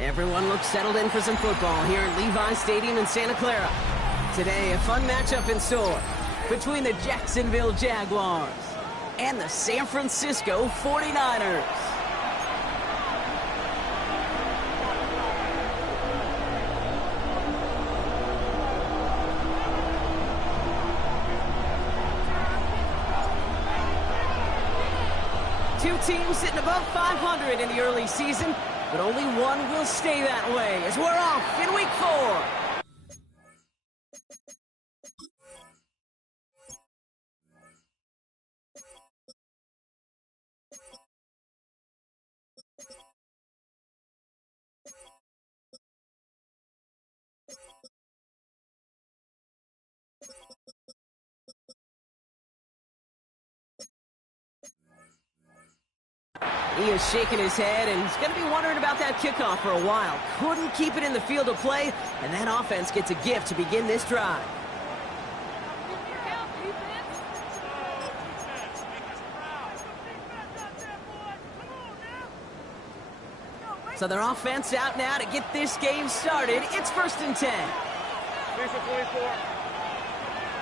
Everyone looks settled in for some football here at Levi Stadium in Santa Clara. Today, a fun matchup in store between the Jacksonville Jaguars and the San Francisco 49ers. Two teams sitting above 500 in the early season, but only one will stay that way as we're off in week 4. He is shaking his head, and he's going to be wondering about that kickoff for a while. Couldn't keep it in the field of play, and that offense gets a gift to begin this drive. So their offense out now to get this game started. It's 1st and 10. Lisa 24.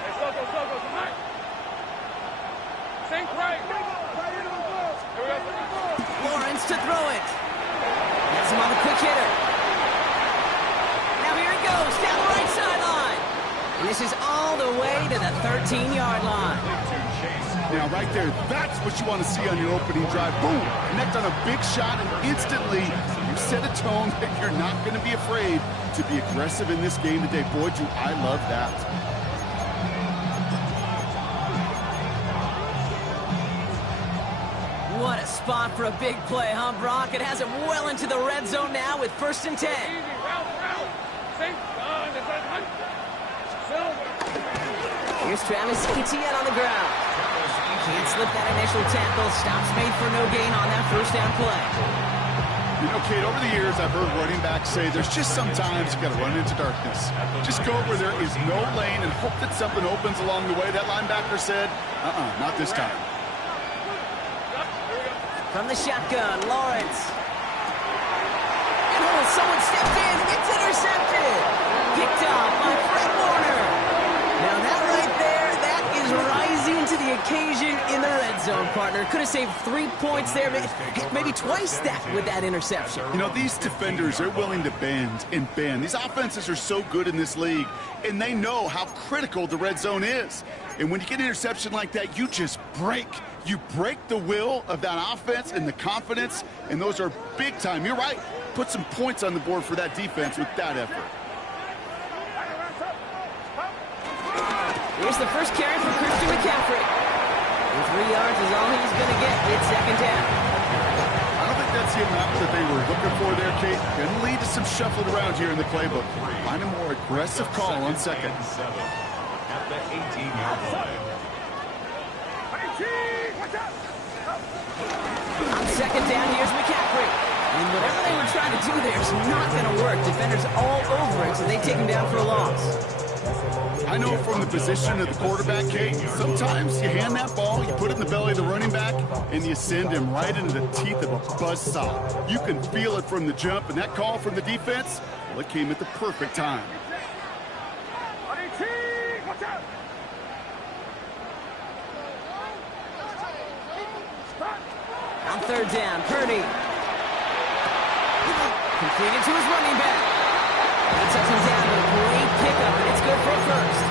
Hey, Soko, tonight. Sink right. Lawrence to throw it. Gets him on the quick hitter. Now here he goes, down the right sideline. And this is all the way to the 13-yard line. Now right there, that's what you want to see on your opening drive. Boom, connect on a big shot, and instantly you set a tone that you're not going to be afraid to be aggressive in this game today. Boy, do I love that. What a spot for a big play, huh, Brock? It has him well into the red zone now with 1st and 10. Here's Travis Etienne on the ground. Can't slip that initial tackle. Stops made for no gain on that 1st down play. You know, Kate, over the years, I've heard running backs say there's just sometimes you got to run into darkness. Just go where there is no lane and hope that something opens along the way. That linebacker said, not this time. From the shotgun, Lawrence. And someone stepped in. It's intercepted. Picked off by Fred Warner. Now that right there, that is rising to the occasion in the red zone, partner. Could have saved 3 points there, maybe twice that with that interception. You know, these defenders are willing to bend and bend. These offenses are so good in this league, and they know how critical the red zone is. And when you get an interception like that, you just break. You break the will of that offense and the confidence, and those are big time. You're right. Put some points on the board for that defense with that effort. Here's the first carry for Christian McCaffrey. And 3 yards is all he's going to get. It's 2nd down. I don't think that's the amount that they were looking for some shuffling around here in the playbook. Find a more aggressive call on second. At the 18-yard line. On second down, here's McCaffrey. And whatever they were trying to do there is not going to work. Defenders all over it, so they take him down for a loss. I know from the position of the quarterback, Kate, sometimes you hand that ball, you put it in the belly of the running back, and you send him right into the teeth of a buzzsaw. You can feel it from the jump, and that call from the defense, well, it came at the perfect time. On third down, Purdy. Completed to his running back. He touches him down with a great pickup, and it's good for a first.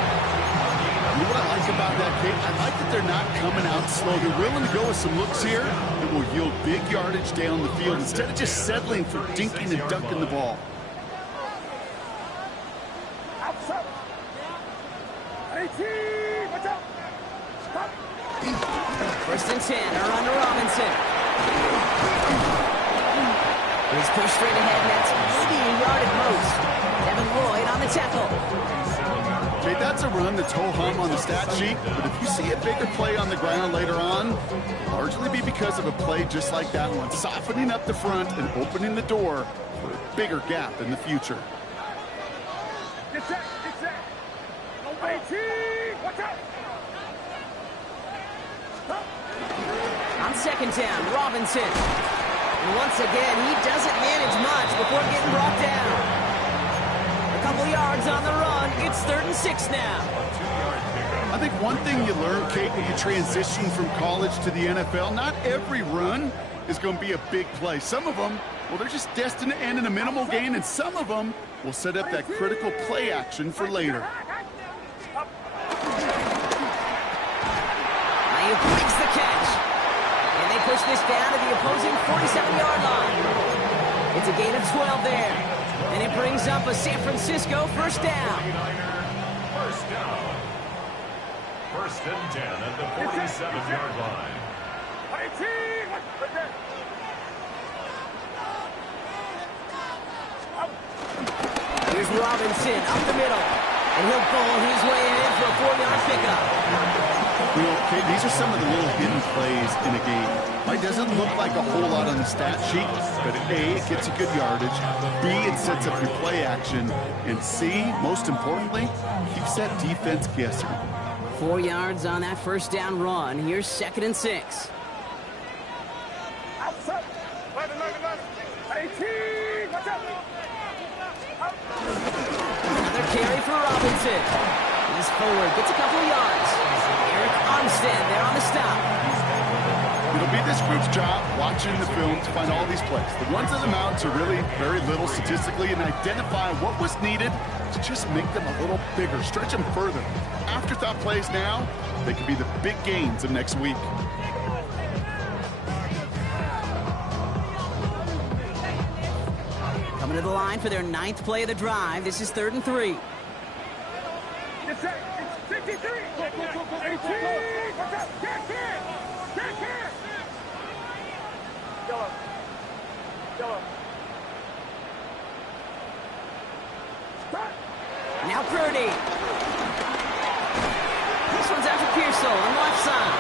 You know what I like about that, Kate? I like that they're not coming out slow. They're willing to go with some looks here that will yield big yardage down the field instead of just settling for dinking and dunking the ball. First and 10, run to Robinson. He's pushed straight ahead, and that's maybe a yard at most. Devin Lloyd on the tackle. Jay, that's a run that's ho-hum on the stat sheet, but if you see a bigger play on the ground later on, it'll largely be because of a play just like that one, softening up the front and opening the door for a bigger gap in the future. Get set, get set. Watch out. On second down, Robinson. And once again, he doesn't manage much before getting brought down. A couple yards on the run. It's 3rd and 6 now. I think one thing you learn, Kate, when you transition from college to the NFL, not every run is going to be a big play. Some of them, well, they're just destined to end in a minimal gain, and some of them will set up that critical play action for later. Ayuk breaks the catch. And they push this down to the opposing 47-yard line. It's a gain of 12 there. And it brings up a San Francisco first down. First down. 1st and 10 at the 47-yard line. Here's Robinson up the middle. And he'll ball his way in for a 4-yard pickup. You know, Kate, these are some of the little hidden plays in a game. It doesn't look like a whole lot on the stat sheet, but A, it gets you good yardage, B, it sets up your play action, and C, most importantly, keeps that defense guessing. 4 yards on that first down run. Here's 2nd and 6. Another carry for Robinson. He's forward, gets a couple of yards. Eric Armstead there on the stop. It'll be this group's job watching the film to find all these plays. The ones that amount to really very little statistically and identify what was needed to just make them a little bigger, stretch them further. Afterthought plays now, they could be the big gains of next week. Coming to the line for their 9th play of the drive. This is 3rd and 3. It's 53. Go. 18. Watch out. Jack here. Yellow. Now Purdy. This one's out to Pearsall on the left side.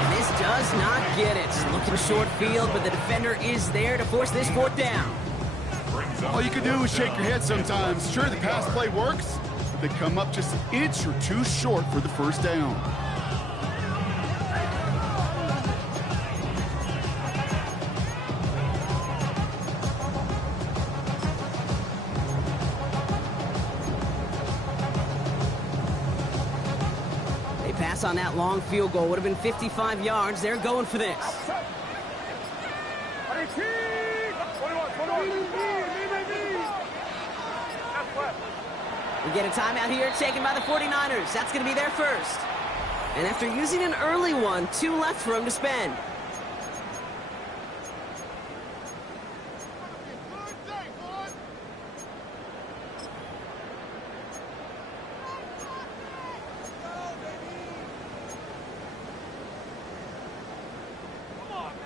And this does not get it. Looking short field, but the defender is there to force this 4th down. All you can do is shake your head sometimes. Sure, the pass play works, but they come up just an inch or two short for the first down. They pass on that long field goal. Would have been 55 yards. They're going for this. We get a timeout here taken by the 49ers. That's going to be their first. And after using an early one, 2 left for him to spend.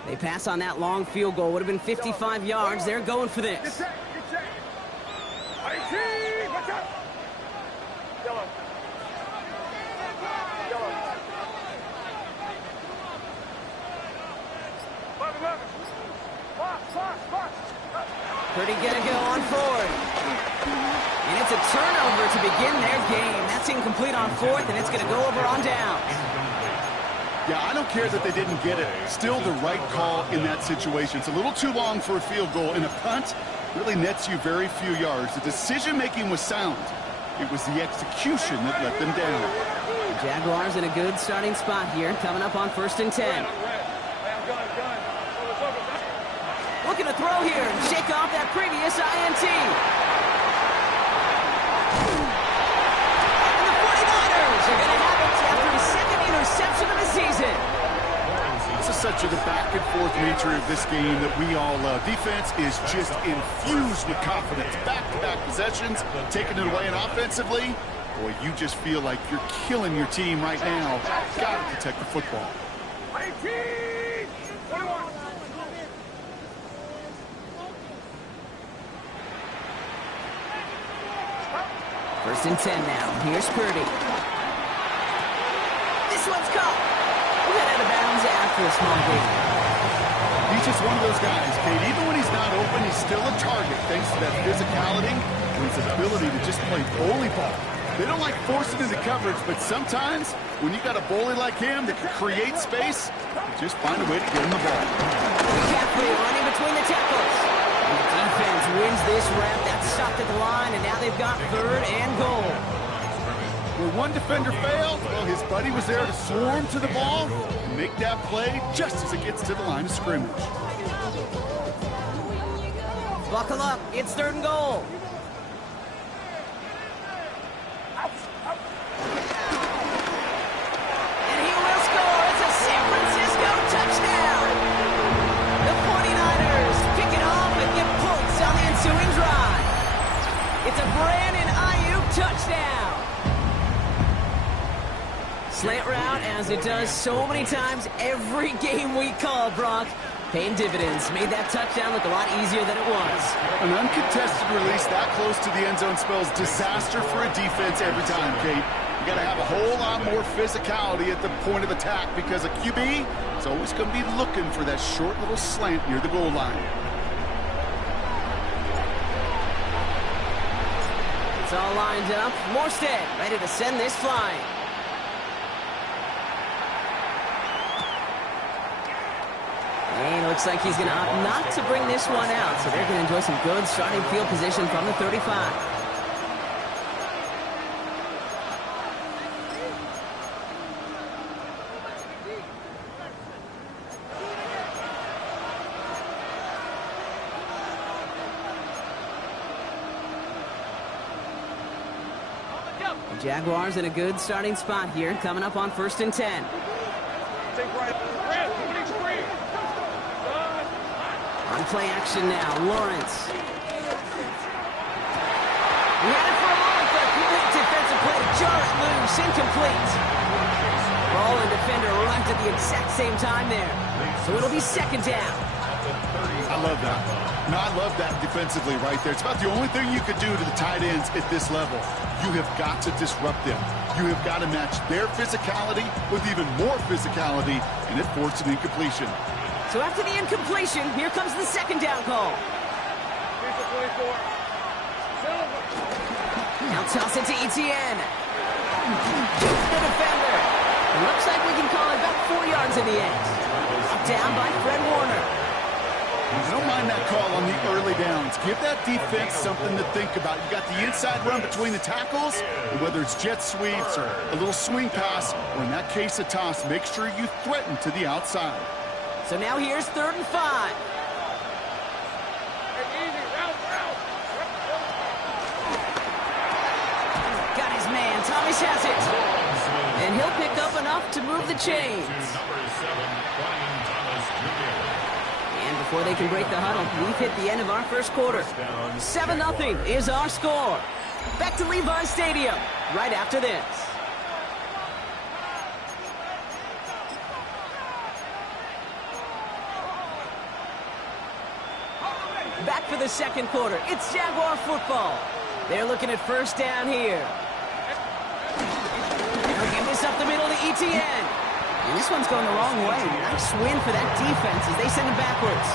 They pass on that long field goal. Would have been 55 yards. They're going for this. 18, watch out. Yellow. Yellow. 11. Box. Purdy gonna go on forward. And it's a turnover to begin their game. That's incomplete on fourth, and it's gonna go over on down. Yeah, I don't care that they didn't get it. Still the right call in that situation. It's a little too long for a field goal, and a punt really nets you very few yards. The decision-making was sound. It was the execution that let them down. The Jaguars in a good starting spot here, coming up on 1st and 10. Looking to throw here and shake off that previous INT. And the 49ers are going to have it after his second interception of the season. This is such the back-and-forth nature of this game that we all love. Defense is just infused with confidence. Back-to-back possessions, taking it away, and offensively, boy, you just feel like you're killing your team right now. Got to protect the football. 18, 21. First and 10 now. Here's Purdy. This one's caught. We'll get out of bounds after a small gain. He's just one of those guys, Kate. Even when he's not open, he's still a target thanks to that physicality and his ability to just play bully ball. They don't like forcing into coverage, but sometimes when you got a bully like him that can create space, you just find a way to get him the ball. McCaffrey running between the tackles. And the defense wins this rep. That's stopped at the line, and now they've got 3rd and goal. Where one defender failed, well, his buddy was there to swarm to the ball and make that play just as it gets to the line of scrimmage. Buckle up. It's 3rd and goal. And he will score. It's a San Francisco touchdown. The 49ers pick it off and get points on the ensuing drive. It's a Brandon Ayuk touchdown. Slant route, as it does so many times every game we call, Brock. Paying dividends. Made that touchdown look a lot easier than it was. An uncontested release that close to the end zone spells disaster for a defense every time, Kate. You got to have a whole lot more physicality at the point of attack because a QB is always going to be looking for that short little slant near the goal line. It's all lined up. Morstead ready to send this flying. And it looks like he's going to opt not to bring this one out, so they're going to enjoy some good starting field position from the 35. The Jaguars in a good starting spot here, coming up on 1st and 10. Take right. On play action now, Lawrence. He had it for a moment, but a complete defensive play. Jar it loose, incomplete. Ball and defender arrived at the exact same time there. So it'll be 2nd down. I love that. No, I love that defensively right there. It's about the only thing you could do to the tight ends at this level. You have got to disrupt them. You have got to match their physicality with even more physicality, and it forced an incompletion. So after the incompletion, here comes the 2nd down call. Now toss it to Etienne. The defender. It looks like we can call it about 4 yards in the end. Up down by Fred Warner. I don't mind that call on the early downs. Give that defense something to think about. You got the inside run between the tackles, and whether it's jet sweeps or a little swing pass, or in that case a toss, make sure you threaten to the outside. So now here's 3rd and 5. Got his man. Thomas has it. And he'll pick up enough to move the chains. And before they can break the huddle, we've hit the end of our first quarter. 7-0 is our score. Back to Levi's Stadium right after this. Back for the 2nd quarter. It's Jaguar football. They're looking at first down here. They'll give this up the middle to Etienne. And this one's going the wrong way. Nice win for that defense as they send him backwards.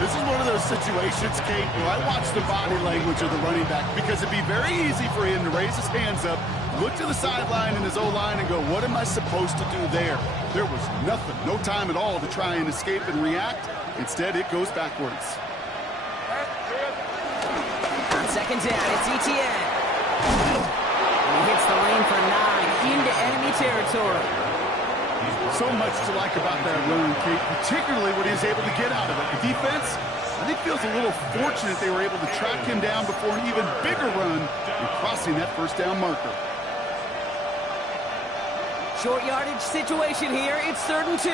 This is one of those situations, Kate, where I watch the body language of the running back because it'd be very easy for him to raise his hands up, look to the sideline in his O-line and go, what am I supposed to do there? There was nothing, no time at all to try and escape and react. Instead, it goes backwards. On second down, it's Etienne. And he hits the lane for 9 into enemy territory. So much to like about that run, Kate, particularly what he was able to get out of it. The defense, I think, feels a little fortunate they were able to track him down before an even bigger run and crossing that first down marker. Short yardage situation here. It's 3rd and 2.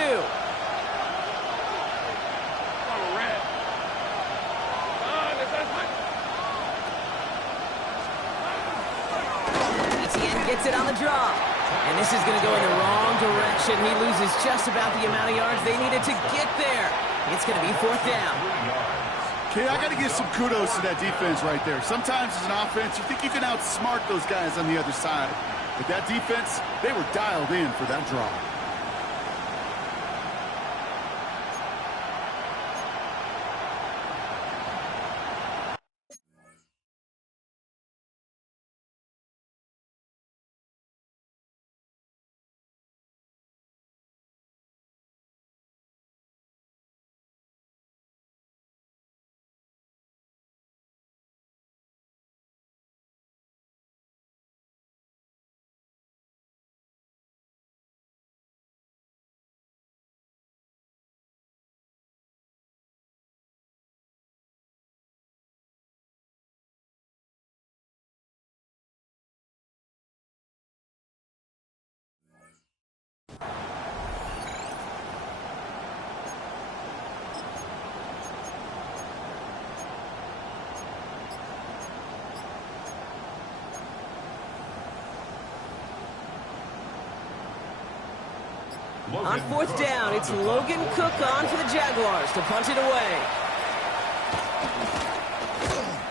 Etienne gets it on the drop. And this is going to go in the wrong direction. He loses just about the amount of yards they needed to get there. It's going to be 4th down. Okay, I got to give some kudos to that defense right there. Sometimes as an offense, you think you can outsmart those guys on the other side. But that defense, they were dialed in for that draw. On 4th down, it's Logan Cook on for the Jaguars to punt it away.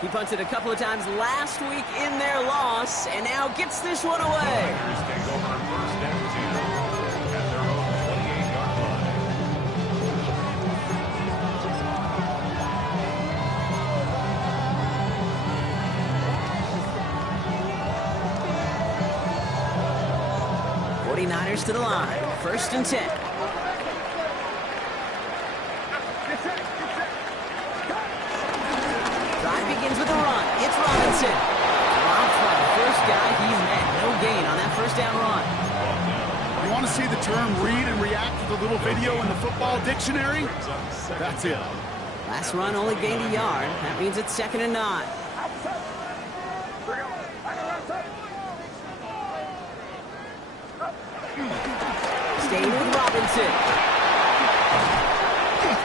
He punted a couple of times last week in their loss, and now gets this one away. Take over 1st and 10 at their own 28-yard line. 49ers to the line. 1st and 10. Drive begins with a run. It's Robinson. Dropped by the first guy he met. No gain on that first down run. You want to see the term read and react to the little video in the football dictionary? That's it. Last run only gained a yard. That means it's 2nd and 9. Staying with Robinson.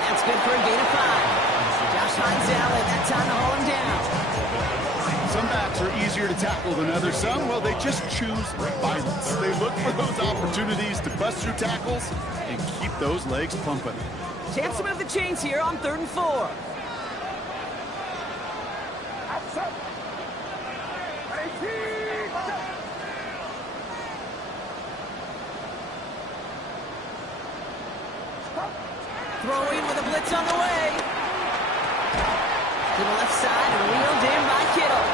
That's good for a gain of 5. Josh Hines out at that time to haul him down. Some backs are easier to tackle than others. Some, well, they just choose violence. They look for those opportunities to bust through tackles and keep those legs pumping. Chance to move the chains here on 3rd and 4. Throwing with a blitz on the way. To the left side and wheeled in by Kittle.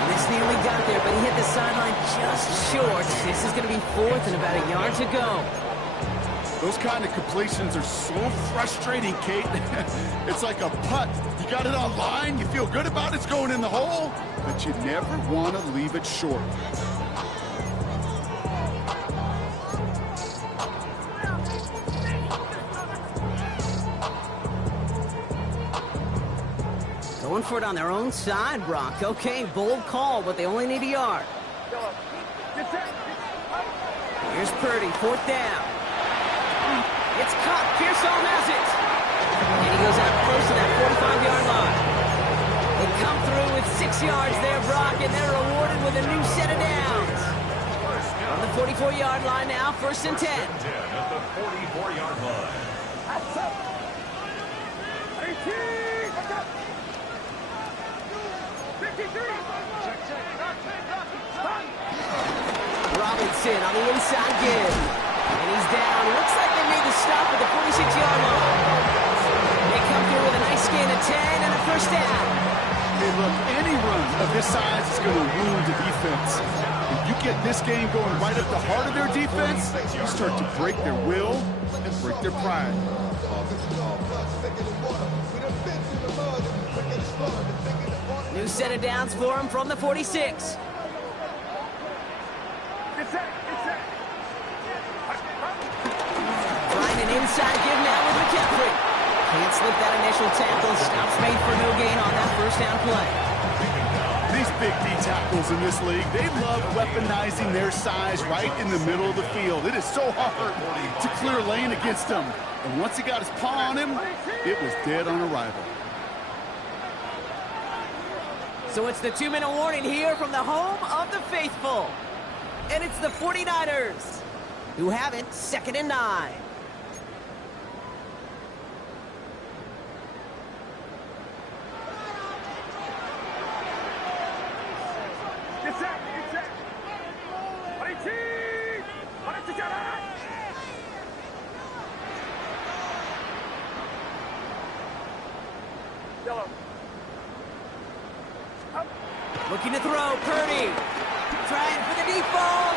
And this nearly got there, but he hit the sideline just short. This is going to be 4th and about a yard to go. Those kind of completions are so frustrating, Kate. It's like a putt. You got it on line, you feel good about it's going in the hole, but you never want to leave it short. Going for it on their own side, Brock. Okay, bold call, but they only need a yard. Here's Purdy, 4th down. It's caught. Pearsall has it. And he goes out close to that 45-yard line. They come through with 6 yards there, Brock, and they're rewarded with a new set of downs. On the 44-yard line now, 1st and 10. 10 at the 44-yard line. 53. Robinson on the inside give. And he's down. Looks like they made the stop at the 46-yard line. They come through with a nice gain of 10 and a first down. Hey, look, any run of this size is going to wound the defense. If you get this game going right at the heart of their defense, you start to break their will and break their pride. New set of downs for him from the 46. Get set. Get set. Trying an inside give now with McCaffrey. Can't slip that initial tackle. Stops made for no gain on that first down play. These big D tackles in this league, they love weaponizing their size right in the middle of the field. It is so hard to clear lane against them. And once he got his paw on him, it was dead on arrival. So it's the 2-minute warning here from the home of the faithful. And it's the 49ers who have it 2nd and 9. Get set. Get set. 18. Yellow. Looking to throw, Purdy. Trying for the deep ball.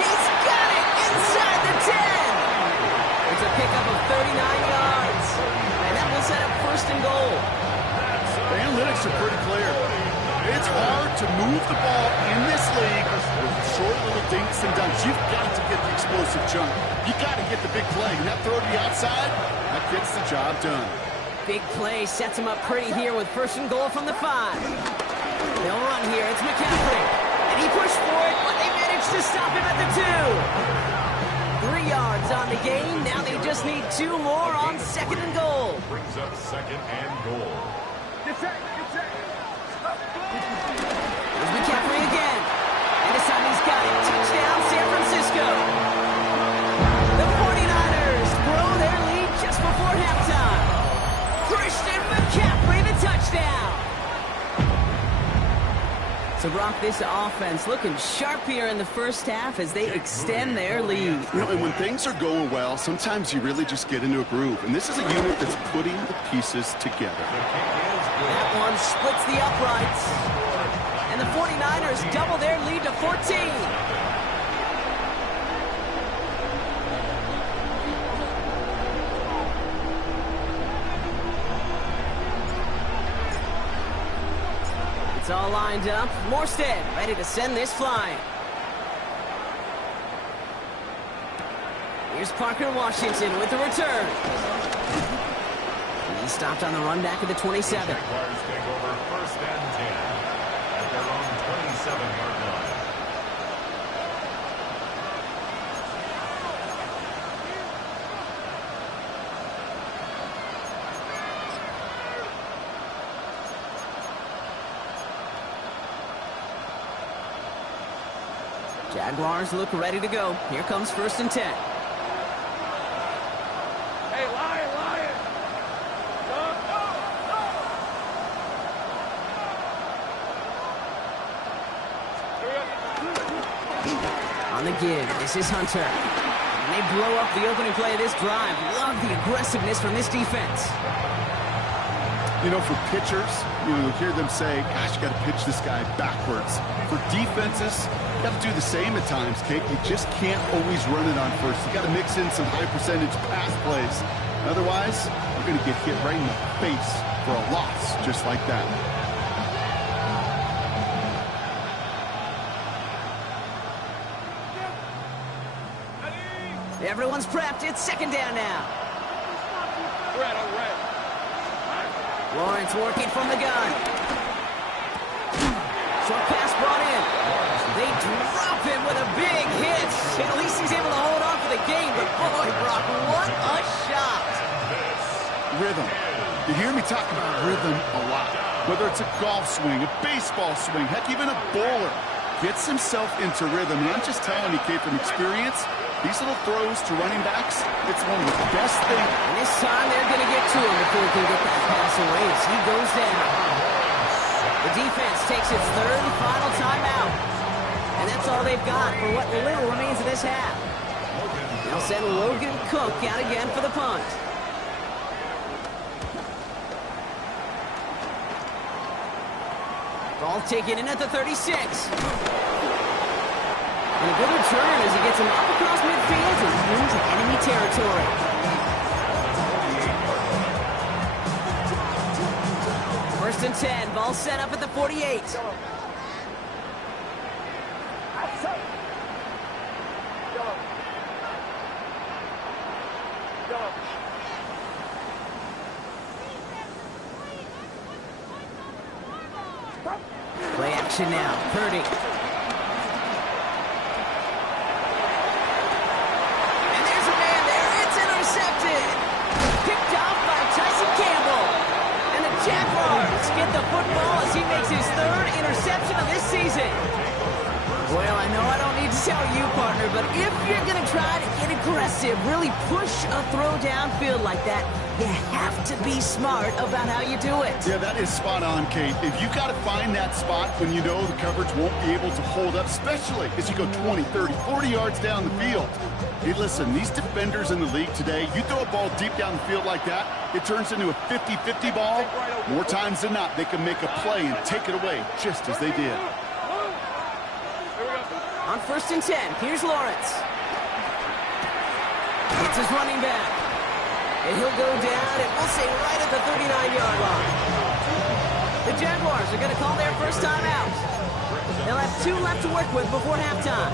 He's got it inside the 10. It's a pickup of 39 yards. And that will set up 1st and goal. The analytics are pretty clear. It's hard to move the ball in this league with short little dinks and dunks. You've got to get the explosive jump. You've got to get the big play. And that throw to the outside, that gets the job done. Big play sets him up pretty here with 1st and goal from the 5. They'll run here. It's McCaffrey. And he pushed for it, but they managed to stop him at the 2. 3 yards on the game. Now they just need 2 more on 2nd and goal. Brings up 2nd and goal. Get set. Get set. There's McCaffrey again. And this time he's got it. Touchdown, San Francisco. The 49ers grow their lead just before halftime. Christian McCaffrey, the touchdown. So, Brock, this offense looking sharp here in the first half as they extend their lead. You know, and when things are going well, sometimes you really just get into a groove. And this is a unit that's putting the pieces together. That one splits the uprights. And the 49ers double their lead to 14. It's all lined up. Morstead ready to send this flying. Here's Parker Washington with the return. He stopped on the run back at the 27. Jaguars take over 1st and 10 at their own 27-yard line. Jaguars look ready to go. Here comes 1st and 10. Hey, Lion. On the give, this is Hunter. And they blow up the opening play of this drive. Love the aggressiveness from this defense. You know, for pitchers, you'll hear them say, gosh, you got to pitch this guy backwards. For defenses, you got to do the same at times, Kate. You just can't always run it on first. You got to mix in some high-percentage pass plays. Otherwise, you're going to get hit right in the face for a loss just like that. Everyone's prepped. It's 2nd down now. Red, all red. Lawrence working from the gun. Short pass brought in. They drop him with a big hit. At least he's able to hold on for the game. But boy, Brock, what a shot. Rhythm. You hear me talk about rhythm a lot. Whether it's a golf swing, a baseball swing, heck, even a bowler gets himself into rhythm. And I'm just telling you, Kate, from experience, these little throws to running backs, it's one of the best things. And this time they're going to get to him before he can get that pass away as he goes down. The defense takes its 3rd and final timeout. And And that's all they've got for what little remains of this half. They'll send Logan Cook out again for the punt. Ball taken in at the 36. And a good return as he gets him up across midfield and into enemy territory. First and 10, ball set up at the 48. Play action now, Purdy. And there's a man there, it's intercepted. Picked off by Tyson Campbell. And the Jaguars get the football as he makes his third interception of this season. Well, I know I don't need to tell you, partner, but if you're going to try to get aggressive, really push a throw downfield like that, you have to be smart about how you do it. Yeah, that is spot on, Kate. If you got to find that spot when you know the coverage won't be able to hold up, especially as you go 20, 30, 40 yards down the field. Hey, listen, these defenders in the league today, you throw a ball deep down the field like that, it turns into a 50-50 ball. More times than not, they can make a play and take it away, just as they did. On first and 10, here's Lawrence. It's his running back. And he'll go down, and we'll say right at the 39-yard line. The Jaguars are going to call their first time out. They'll have 2 left to work with before halftime.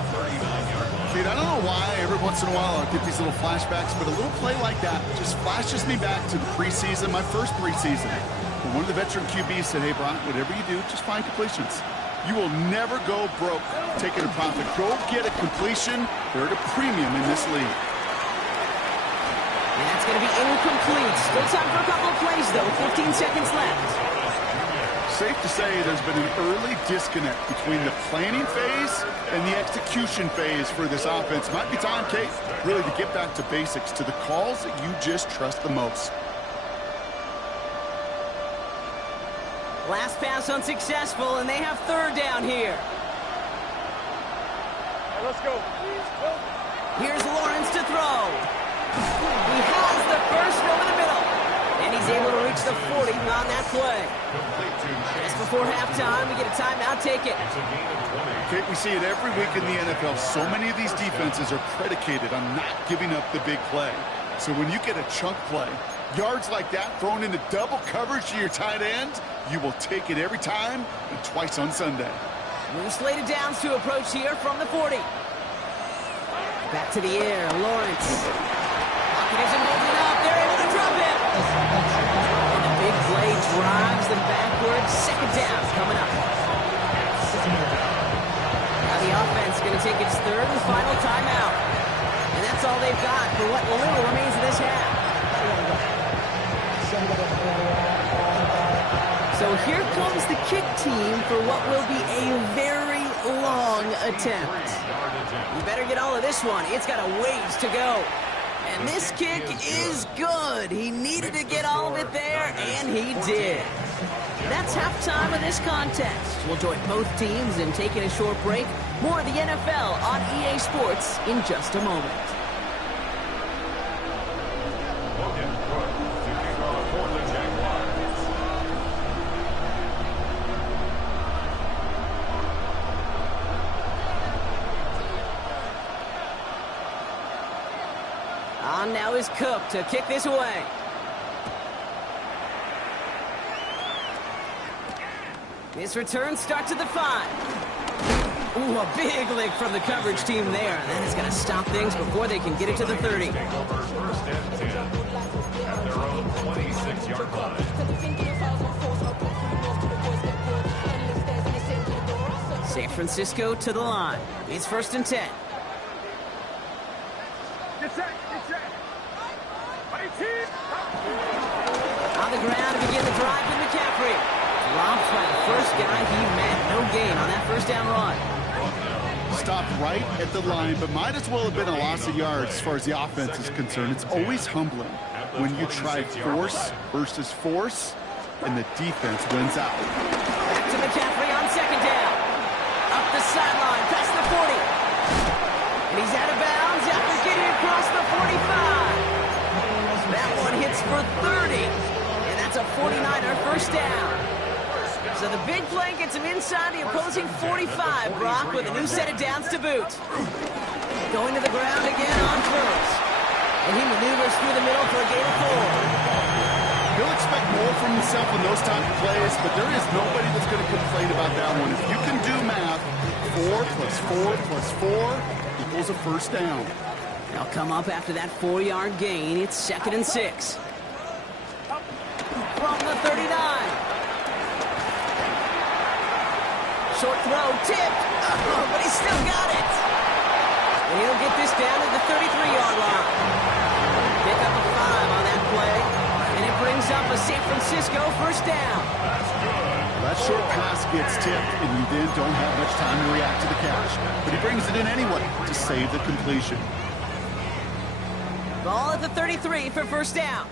Dude, I don't know why every once in a while I'll get these little flashbacks, but a little play like that just flashes me back to the preseason, my first preseason. When one of the veteran QBs said, hey, Brian, whatever you do, just find completions. You will never go broke taking a profit. Go get a completion. They're at a premium in this league. And that's going to be incomplete. Still time for a couple of plays, though. 15 seconds left. Safe to say there's been an early disconnect between the planning phase and the execution phase for this offense. Might be time, Kate, really to get back to basics, to the calls that you just trust the most. Last pass unsuccessful, and they have third down here. Hey, let's go. Here's Lawrence to throw. He has the first from in the middle. And he's able to reach the 40 on that play. Just before halftime, we get a timeout, take it. Kate, we see it every week in the NFL. So many of these defenses are predicated on not giving up the big play. So when you get a chunk play, yards like that thrown into double coverage to your tight end, you will take it every time and twice on Sunday. New slated downs to approach here from the 40. Back to the air, Lawrence. Pocket isn't holding up. They're able to drop it. And the big play drives them backwards. Second down coming up. Now the offense going to take its third and final timeout. And that's all they've got for what little remains of this half. So here comes the kick team for what will be a very long attempt. You better get all of this one. It's got a ways to go. And this kick is good. He needed to get all of it there, and he did. That's halftime of this contest. We'll join both teams in taking a short break. More of the NFL on EA Sports in just a moment. Logan Cook to kick off for the Jaguars. On now is Cook to kick this away. This return starts at the 5. Ooh, a big lick from the coverage team there. That is going to stop things before they can get it to the 30. Take over first and 10 at their own 26-yard line. San Francisco to the line. It's first and 10. Get set. On the ground to begin the drive with McCaffrey. Dropped by the first guy he met. No gain on that first down run. Stopped right at the line, but might as well have been a loss of yards as far as the offense is concerned. It's always humbling when you try force versus force, and the defense wins out. Back to McCaffrey on second down. Up the sideline, past the 40. And he's out of bounds after getting across the 45. That one hits for 30. And that's a 49er first down. So the big play gets him inside the opposing 45, Brock, with a new set of downs to boot. Going to the ground again on first. And he maneuvers through the middle for a gain of 4. He'll expect more from himself in those type of plays, but there is nobody that's going to complain about that one. If you can do math, 4 plus 4 plus 4 equals a first down. They'll come up after that 4-yard gain. It's 2nd and 6. From the 39. Short throw, tipped. Oh, but he's still got it. And he'll get this down at the 33-yard line. Pick up a 5 on that play. And it brings up a San Francisco first down. That short pass gets tipped, and you then don't have much time to react to the catch. But he brings it in anyway to save the completion. Ball at the 33 for first down.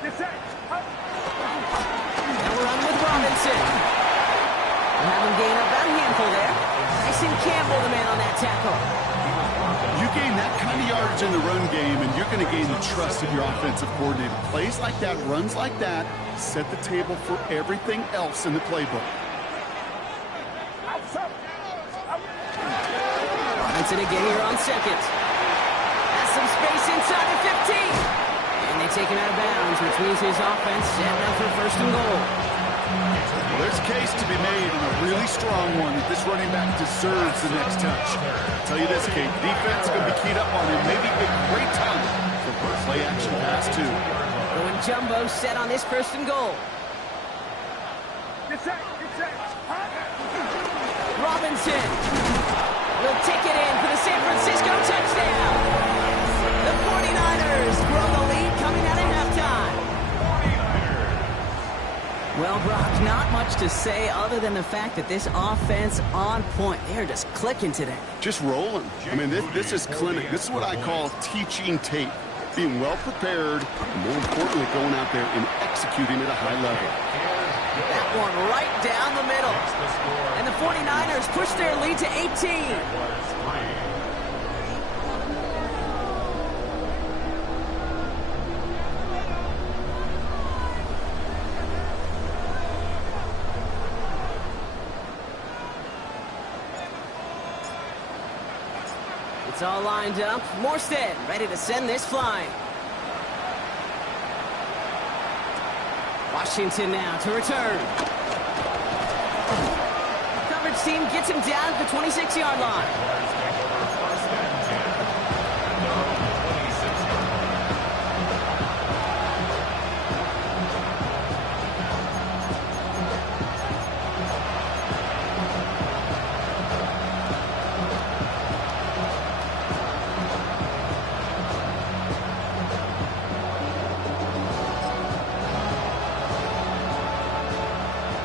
Now we're on with Robinson. We'll have him gain about a handful there. Tyson Campbell, the man on that tackle. You gain that kind of yardage in the run game, and you're going to gain the trust of your offensive coordinator. Plays like that, runs like that, set the table for everything else in the playbook. Robinson again here on second. Has some space inside the 15. And they take him out of bounds, which means his offense setting up for first and goal. Well, there's a case to be made, and a really strong one, that this running back deserves the next touch. I'll tell you this, Kate, defense is going to be keyed up on him. Maybe a great time for a play-action pass, too. Going jumbo set on this first and goal. Robinson will take it in for the San Francisco touchdown. The 49ers grow the lead coming out of halftime. Well, Brock, not much to say other than the fact that this offense on point. They're just clicking today. Just rolling. I mean, this is clinic. This is what I call teaching tape. Being well prepared, and more importantly, going out there and executing at a high level. That one right down the middle. And the 49ers push their lead to 18. It's all lined up. Morstead ready to send this flying. Washington now to return. Coverage team gets him down at the 26-yard line.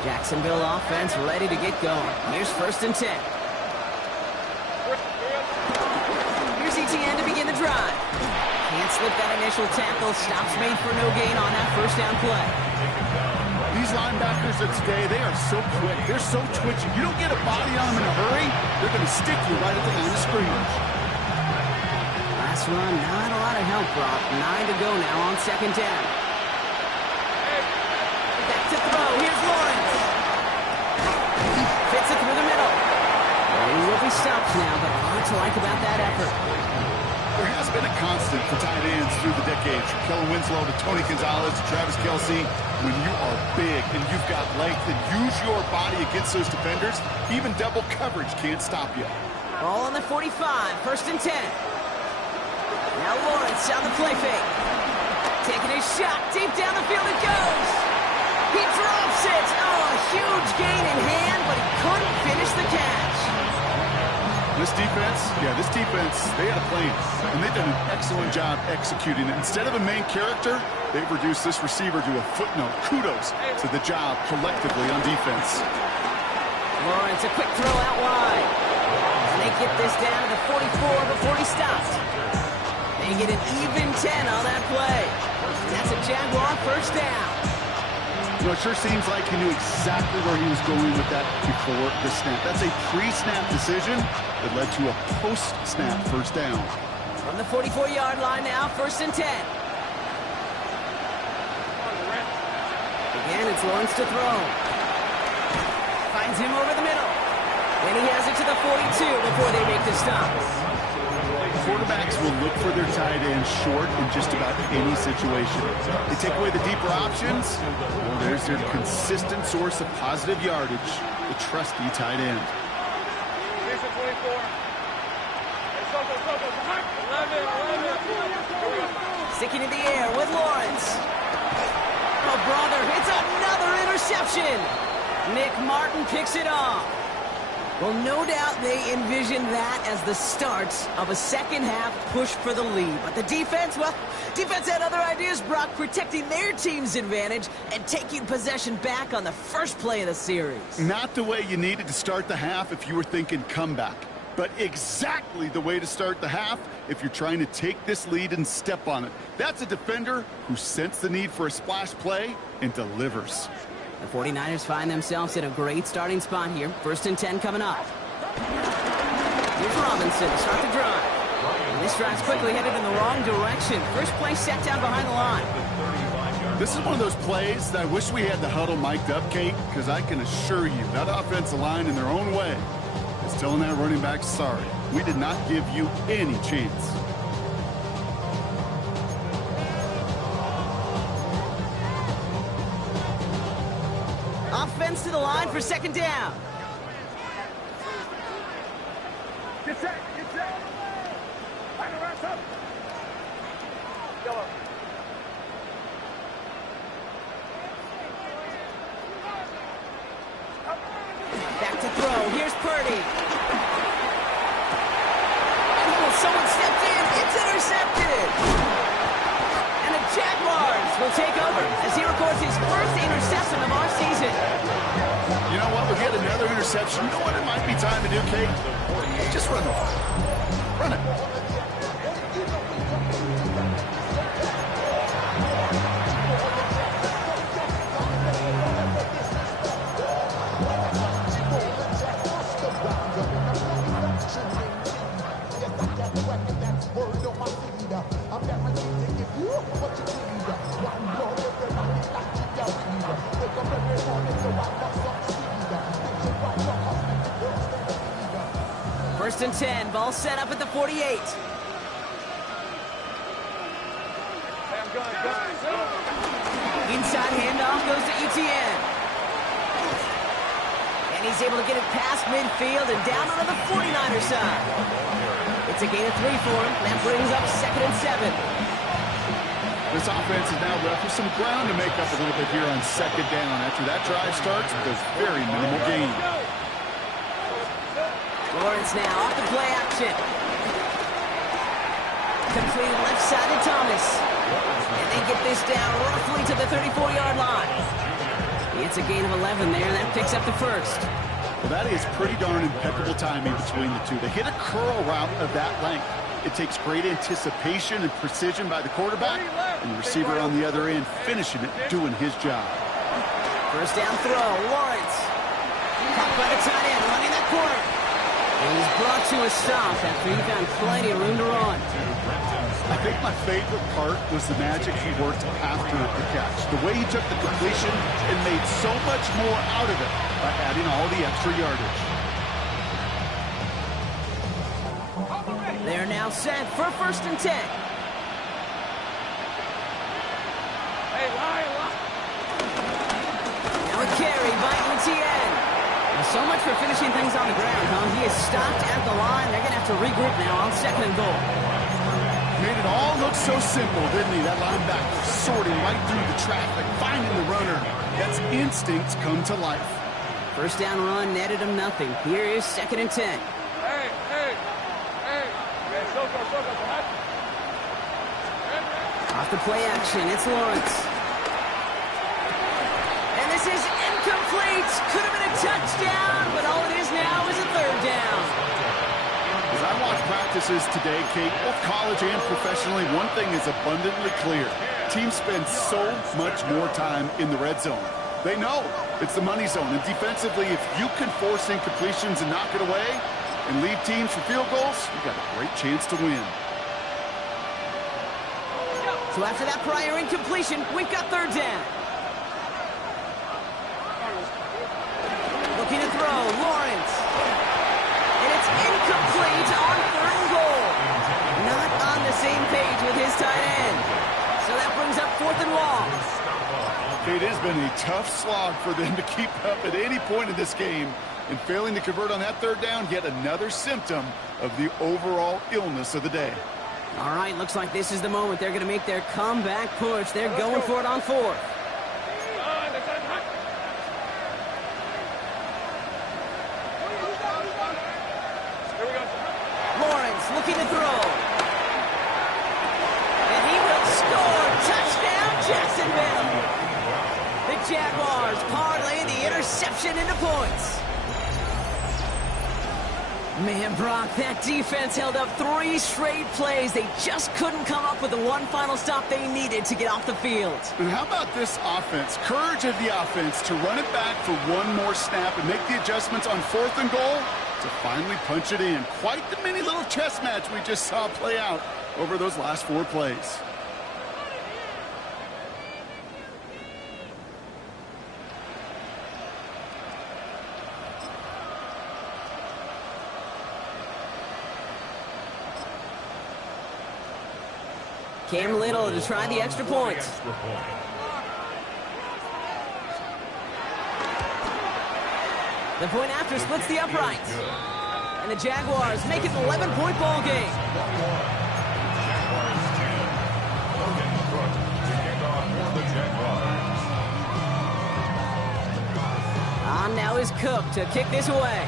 Jacksonville offense ready to get going. Here's 1st and 10. Here's ETN to begin the drive. Can't slip that initial tackle. Stops made for no gain on that first down play. These linebackers of today, they are so quick. They're so twitchy. You don't get a body on them in a hurry, they're going to stick you right at the line of scrimmage. Last run, not a lot of help, Brock. 9 to go now on 2nd down. Back to throw. Here's Lawrence. Fits it through the middle. Well, he will be stopped now, but a lot to like about that effort. There has been a constant for tight ends through the decades, from Kellen Winslow to Tony Gonzalez to Travis Kelce. When you are big and you've got length and use your body against those defenders, even double coverage can't stop you. Ball on the 45, 1st and 10. Now Lawrence on the play fake. Taking his shot, deep down the field it goes. He drops it. Oh, a huge gain in hand, but he couldn't finish the catch. This defense, they had a plan, and they've done an excellent job executing it. Instead of a main character, they've reduced this receiver to a footnote. Kudos to the job collectively on defense. Lawrence, a quick throw out wide. And they get this down to the 44 before he stops. They get an even 10 on that play. That's a Jaguar first down. You know, it sure seems like he knew exactly where he was going with that before the snap. That's a pre-snap decision that led to a post-snap first down. From the 44-yard line now, 1st and 10. Again, it's Lawrence to throw. Finds him over the middle. And he has it to the 42 before they make the stop. Quarterbacks will look for their tight end short in just about any situation. They take away the deeper options. Well, there's their consistent source of positive yardage, the trusty tight end. 24. Sticking in the air with Lawrence. Oh, brother, it's another interception. Nick Martin picks it off. Well, no doubt they envisioned that as the start of a second-half push for the lead. But the defense, well, defense had other ideas, Brock, protecting their team's advantage and taking possession back on the first play of the series. Not the way you needed to start the half if you were thinking comeback, but exactly the way to start the half if you're trying to take this lead and step on it. That's a defender who sensed the need for a splash play and delivers. The 49ers find themselves at a great starting spot here. 1st and 10 coming up. Here's Robinson to start the drive. And this drive's quickly headed in the wrong direction. First play set down behind the line. This is one of those plays that I wish we had the huddle mic'd up, Kate, because I can assure you that offensive line in their own way is telling that running back, sorry, we did not give you any chance. Offense to the line for 2nd down. Get set. Line the rest up. Yellow. Back to throw. Here's Purdy. Oh, someone stepped in. It's intercepted. And the Jaguars will take over as he records his first interception of our season. You know what? We'll get another interception. You know what it might be time to do, Kate? Just run the ball. Run it. First and 10, ball set up at the 48. Inside handoff goes to Etienne. And he's able to get it past midfield and down onto the 49er side. It's a gain of 3 for him. That brings up 2nd and 7. This offense is now left with some ground to make up a little bit here on 2nd down. After that drive starts with a very minimal gain. Lawrence now off the play action. Completed left side to Thomas. And they get this down roughly to the 34-yard line. It's a gain of 11 there, and that picks up the 1st. Well, that is pretty darn impeccable timing between the two. They hit a curl route of that length. It takes great anticipation and precision by the quarterback, and the receiver on the other end finishing it, doing his job. First down throw, Lawrence. Caught by the tight end, running that corner. And he's brought to a stop after he found plenty of room to run. I think my favorite part was the magic he worked after the catch. The way he took the completion and made so much more out of it by adding all the extra yardage. They're now set for 1st and 10. Hey, line. Now a carry by Etienne. Well, so much for finishing things on the ground, huh? He is stopped at the line. They're going to have to regroup now on 2nd and goal. Made it all look so simple, didn't he? That linebacker sorting right through the traffic, finding the runner. That's instincts come to life. First down run netted him nothing. Here is 2nd and 10. Hey. Off the play action, it's Lawrence. And this is incomplete. Could have been a touchdown, but all it is now is a 3rd down. As I watch practices today, Kate, both college and professionally, one thing is abundantly clear. Teams spend so much more time in the red zone. They know it's the money zone. And defensively, if you can force incompletions and knock it away and lead teams for field goals, you've got a great chance to win. So after that prior incompletion, we've got third down. Looking to throw, Lawrence. And it's incomplete on third and goal. Not on the same page with his tight end. So that brings up fourth and long. It has been a tough slog for them to keep up at any point in this game. And failing to convert on that third down, yet another symptom of the overall illness of the day. All right, looks like this is the moment. They're going to make their comeback push. They're going for it on fourth. Lawrence looking to throw. And he will score. Touchdown, Jacksonville. The Jaguars parlay the interception into points. Man, Brock, that defense held up 3 straight plays. They just couldn't come up with the one final stop they needed to get off the field. And how about this offense? Courage of the offense to run it back for one more snap and make the adjustments on fourth and goal to finally punch it in. Quite the mini little chess match we just saw play out over those last 4 plays. Cam Little to try the extra point. The point after splits the uprights. And the Jaguars make it an 11-point ball game. On now is Cook to kick this away.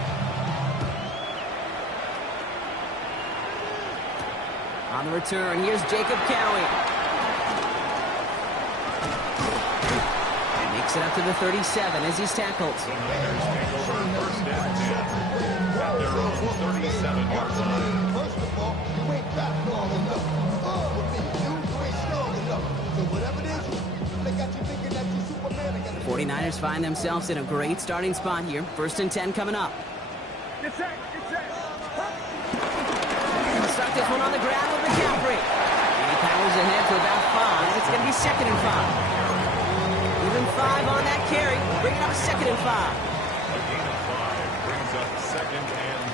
On the return, here's Jacob Cowie. And makes it up to the 37 as he's tackled. The Raiders take over first and 10 at their own 37-yard line. First of all, you ain't fat long enough. What they do, you ain't strong enough. So whatever it is, they got you thinking that you Superman. The 49ers find themselves in a great starting spot here. First and 10 coming up. Get set. Start this one on the ground with McCaffrey. And he powers ahead to about 5. It's going to be second and 5. Even 5 on that carry, bringing up second and 5. A gain of 5 brings up second and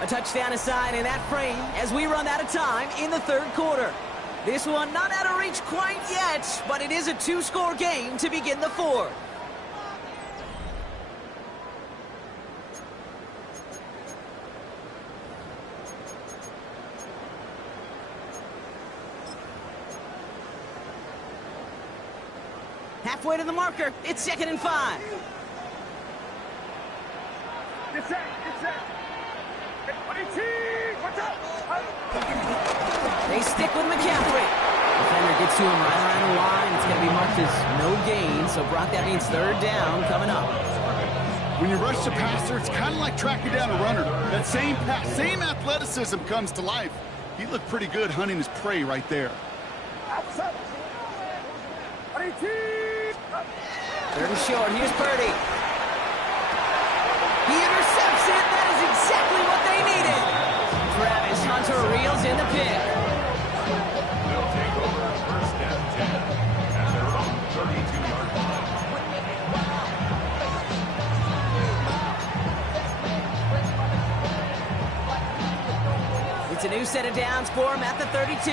5. A touchdown aside in that frame as we run out of time in the third quarter. This one not out of reach quite yet, but it is a 2-score game to begin the fourth. Halfway to the marker, it's second and 5. Get set. Watch out. They stick with McCaffrey. Defender gets to him right around the line. It's going to be marked as no gain. So, Brock, that means third down coming up. When you rush the passer, it's kind of like tracking down a runner. That same pass, same athleticism comes to life. He looked pretty good hunting his prey right there. Third and short. Here's Purdy. He intercepts it. That is exactly what they needed. Travis Hunter reels in the pick. They'll take over first and 10 at their own 32-yard line. It's a new set of downs for him at the 32.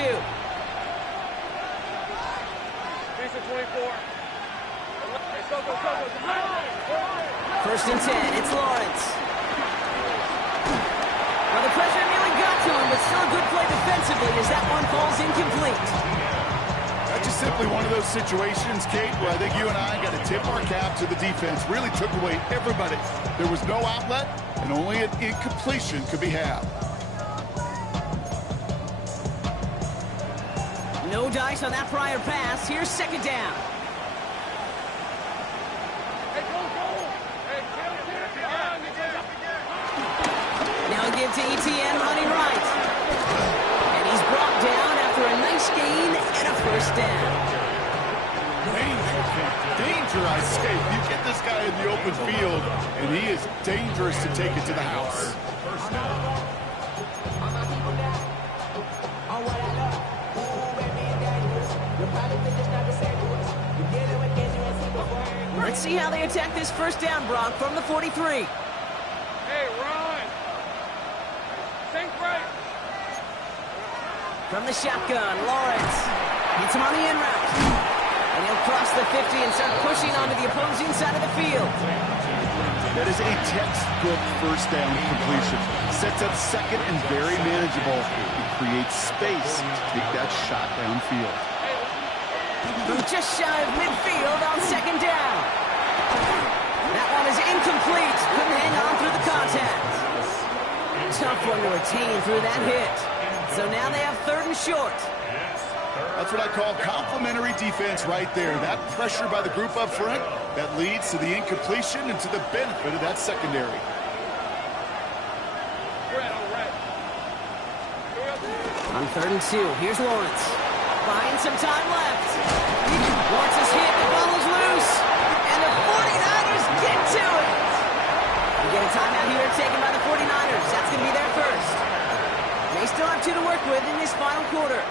Piece of 24. Go. First and 10. It's Lawrence. Well, the pressure nearly got to him, but still a good play defensively as that one falls incomplete. That's just simply one of those situations, Kate, where I think you and I got to tip our cap to the defense. Really took away everybody. There was no outlet, and only an incompletion could be had. No dice on that prior pass. Here's second down. Hey, go. Hey, Now he gives to ETN running right. And he's brought down after a nice gain and a first down. Danger, I say. You get this guy in the open field, and he is dangerous to take it to the house. First down. Let's see how they attack this first down, Brock, from the 43. Hey, run. Think right. From the shotgun, Lawrence hits him on the in route. And he'll cross the 50 and start pushing onto the opposing side of the field. That is a textbook first down completion. Sets up second and very manageable. It creates space to take that shot downfield. From just shy of midfield on second down. That one is incomplete. Couldn't hang on through the contact. Tough one to retain through that hit. So now they have third and short. That's what I call complimentary defense right there. That pressure by the group up front, that leads to the incompletion and to the benefit of that secondary. On third and 2, here's Lawrence. Buying some time left. Lawrence is hit, the ball is loose. And the 49ers get to it. We get a timeout here taken by the 49ers. That's going to be their first. They still have 2 to work with in this final quarter.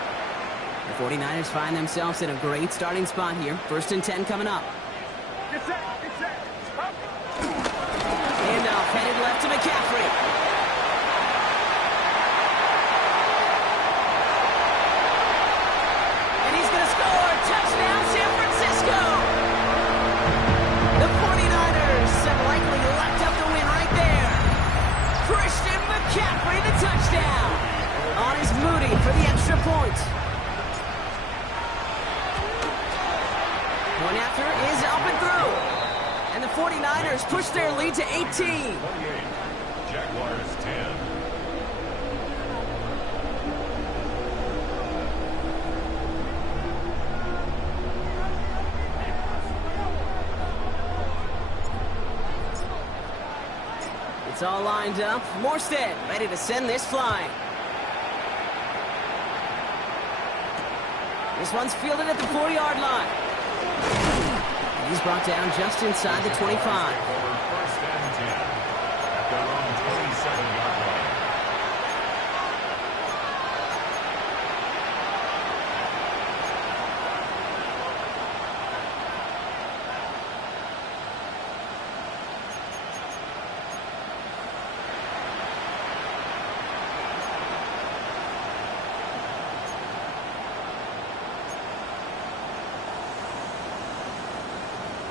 The 49ers find themselves in a great starting spot here. First and 10 coming up. Get set. Get set. Up. Handoff headed left to McCaffrey. And he's going to score. Touchdown, San Francisco. The 49ers have likely locked up the win right there. Christian McCaffrey, the touchdown. On his Moody for the extra point. Point after is up and through. And the 49ers push their lead to 18. 28. Jaguars 10. It's all lined up. Morstead ready to send this flying. This one's fielded at the 4-yard line. He's brought down just inside the 25. First and 10 at their own 27-yard line.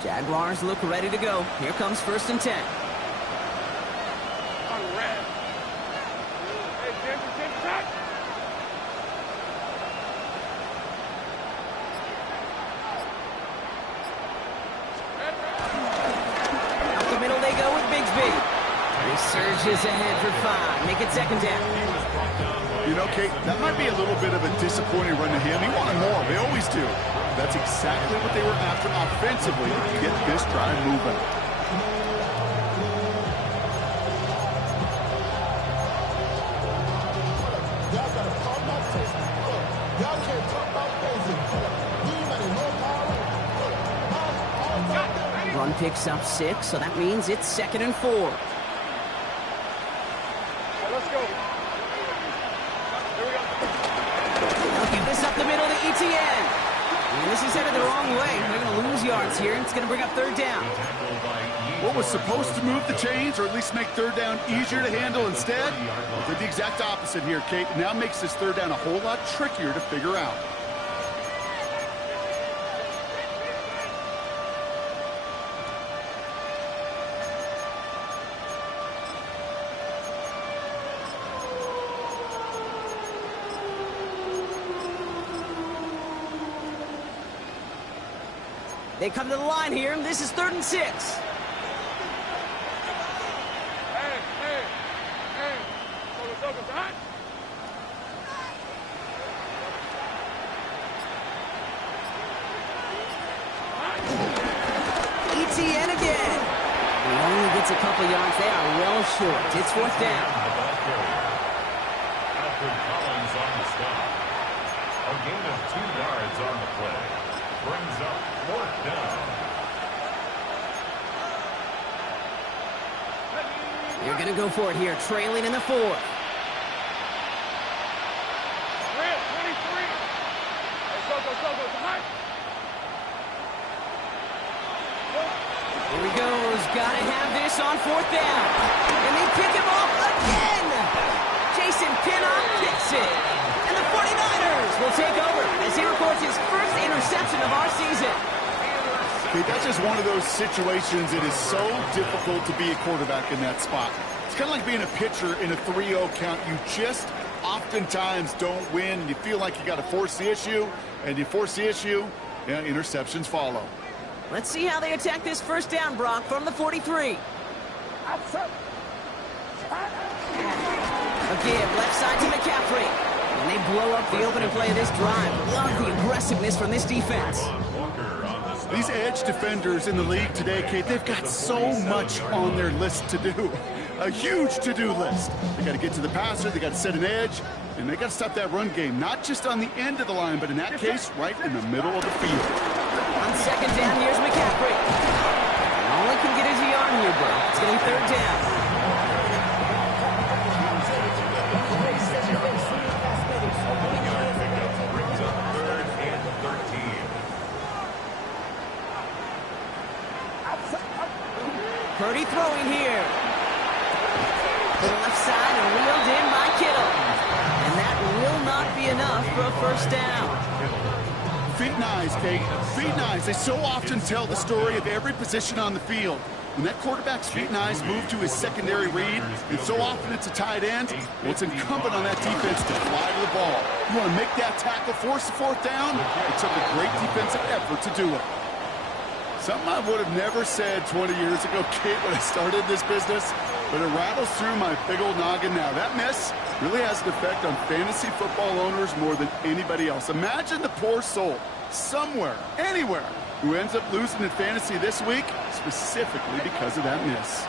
Jaguars look ready to go. Here comes first and 10. On red. Hey, Jim, shot. Up the middle they go with Bigsby. He surges ahead for 5. Make it second down. You know, Kate, that might be a little bit of a disappointing run to him. He wanted more. They always do. That's exactly what they were after offensively to get this drive moving. Y'all gotta talk about taste. Y'all can't talk about basic. You better know power. Run picks up 6, so that means it's second and 4. Let's go. Here we go. They'll give this up the middle to ETN. And this is headed the wrong way. They're going to lose yards here. It's going to bring up third down. What was supposed to move the chains or at least make third down easier to handle instead? Well, did the exact opposite here, Kate. It now makes this third down a whole lot trickier to figure out. They come to the line here. This is third and 6. Hey. Focus. Hot. ETN again. He only gets a couple yards. They are well short. It's fourth down. carrier. Alfred Collins on the stop. A gain of 2 yards on the play. Brings up 4th down. You're going to go for it here, trailing in the 4th. Red, 23. Hey, go, behind. Here he goes. Got to have this on 4th down. And they pick him off again. Jason Pinnock kicks it. And the 49ers will take over as he records his first interception of our season. Okay, that's just one of those situations. It is so difficult to be a quarterback in that spot. It's kind of like being a pitcher in a 3-0 count. You just oftentimes don't win. You feel like you got to force the issue, and you force the issue, yeah, interceptions follow. Let's see how they attack this 1st down, Brock, from the 43. Again, left side to McCaffrey. And they blow up the opening play of this drive. Love the aggressiveness from this defense. These edge defenders in the league today, Kate, they've got so much on their list to do. A huge to-do list. They got to get to the passer, they got to set an edge, and they got to stop that run game. Not just on the end of the line, but in that case, right in the middle of the field. On 2nd down, here's McCaffrey. And all he can get is a yard here, bro. It's going to be 3rd down. Purdy throwing here. To the left side and reeled in by Kittle. And that will not be enough for a 1st down. Feet and eyes, Kate. Feet and eyes. They so often tell the story of every position on the field. When that quarterback's feet and eyes move to his secondary read, and so often it's a tight end, well, it's incumbent on that defense to fly to the ball. You want to make that tackle, force the 4th down? It took a great defensive effort to do it. Something I would have never said 20 years ago, Kate, when I started this business, but it rattles through my big old noggin now. That miss really has an effect on fantasy football owners more than anybody else. Imagine the poor soul somewhere, anywhere, who ends up losing in fantasy this week, specifically because of that miss.